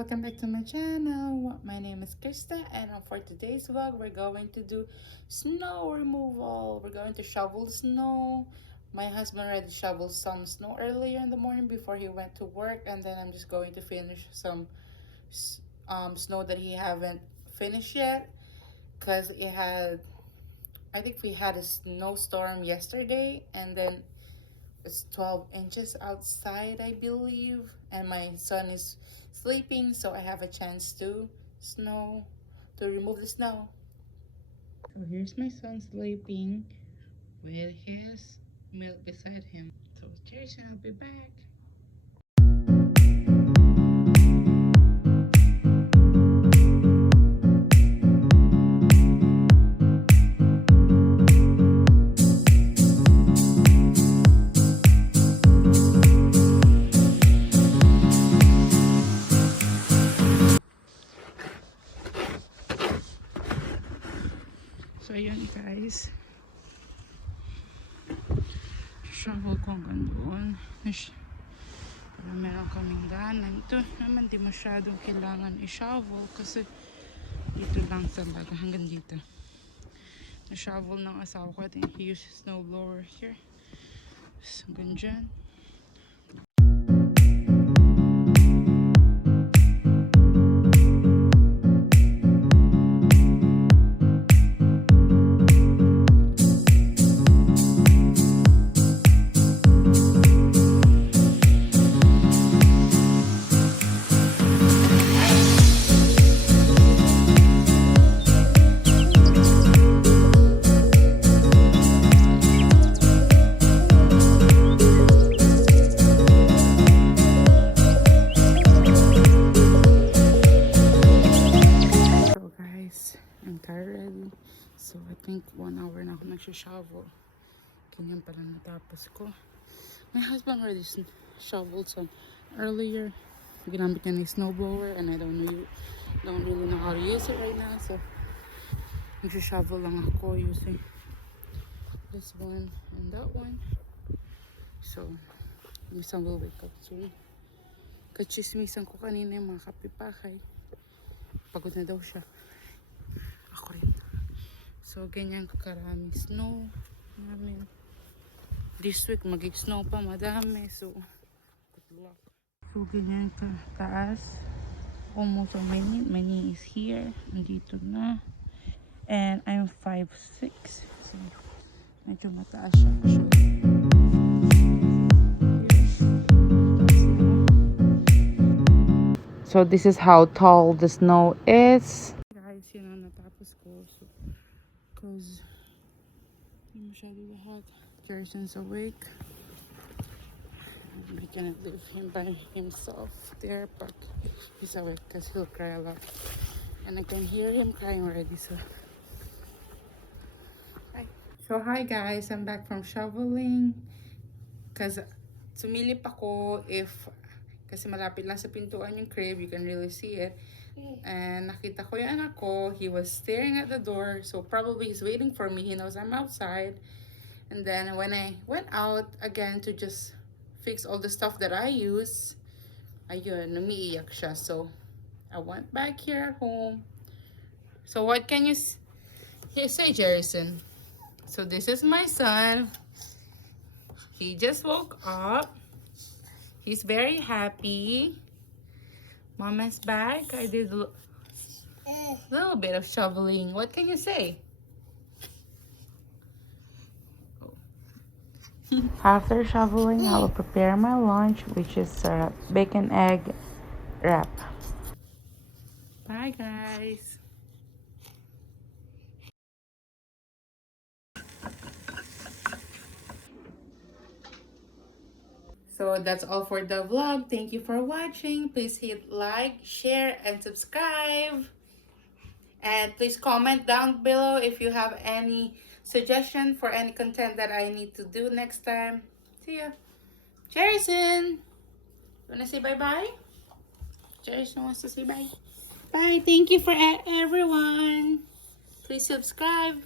welcome back to my channel. My name is Krista, and for today's vlog we're going to do snow removal. We're going to shovel the snow. My husband already shoveled some snow earlier in the morning before he went to work, and then I'm just going to finish some snow that he haven't finished yet, because I think we had a snowstorm yesterday, and then it's 12 inches outside, I believe, and my son is sleeping, so I have a chance to remove the snow. So here's my son sleeping with his milk beside him. So cheers, and I'll be back. So yun guys, shovel ko hanggang doon para meron kaming daanan. Ito naman di masyadong kailangan i-shovel kasi dito lang talaga hanggang dito. Na-shovel ng asawa ko. I think he used snow blower here. So, hanggang dyan. So, I think 1 hour na ako nagsha-shovel. Ganyan pala natapos ko. My husband already shoveled some earlier. Ginamit niya ng snowblower, and I don't really know how to use it right now. So, nagsha-shovel lang ako using this one and that one. So, my son will wake up soon. Kachismisan ko kanina yung mga kapitbahay. Pagod na daw siya. Ako rin. So, ganyan kakarami snow namin. This week, mag-snow pa madami. So, good luck. So, ganyan kataas. Almost on my knee is here. Nandito na. And I'm 5'6". So, medyo mataas siya. So, this is how tall the snow is. Guys, yun ang natapos ko. So, because hindi masyado lahat. Kirsten's awake. We cannot leave him by himself there, but he's awake because he'll cry a lot. And I can hear him crying already, so. Hi. So, hi guys. I'm back from shoveling. Because sumilip ako kasi malapit lang sa pintuan yung crib. You can really see it. And nakita ko yung anak ko. He was staring at the door. So probably he's waiting for me. He knows I'm outside. And then when I went out again to just fix all the stuff that I use, ayun, umiiyak siya. So I went back here at home. So what can you say, Jerison? So this is my son. He just woke up. He's very happy. Mama's back. I did a little bit of shoveling. What can you say? After shoveling, I will prepare my lunch, which is bacon egg wrap. Bye, guys. So that's all for the vlog. Thank you for watching. Please hit like, share, and subscribe. And please comment down below if you have any suggestion for any content that I need to do next time. See ya. Jerison, you wanna say bye-bye? Jerison wants to say bye. Bye. Thank you for everyone. Please subscribe.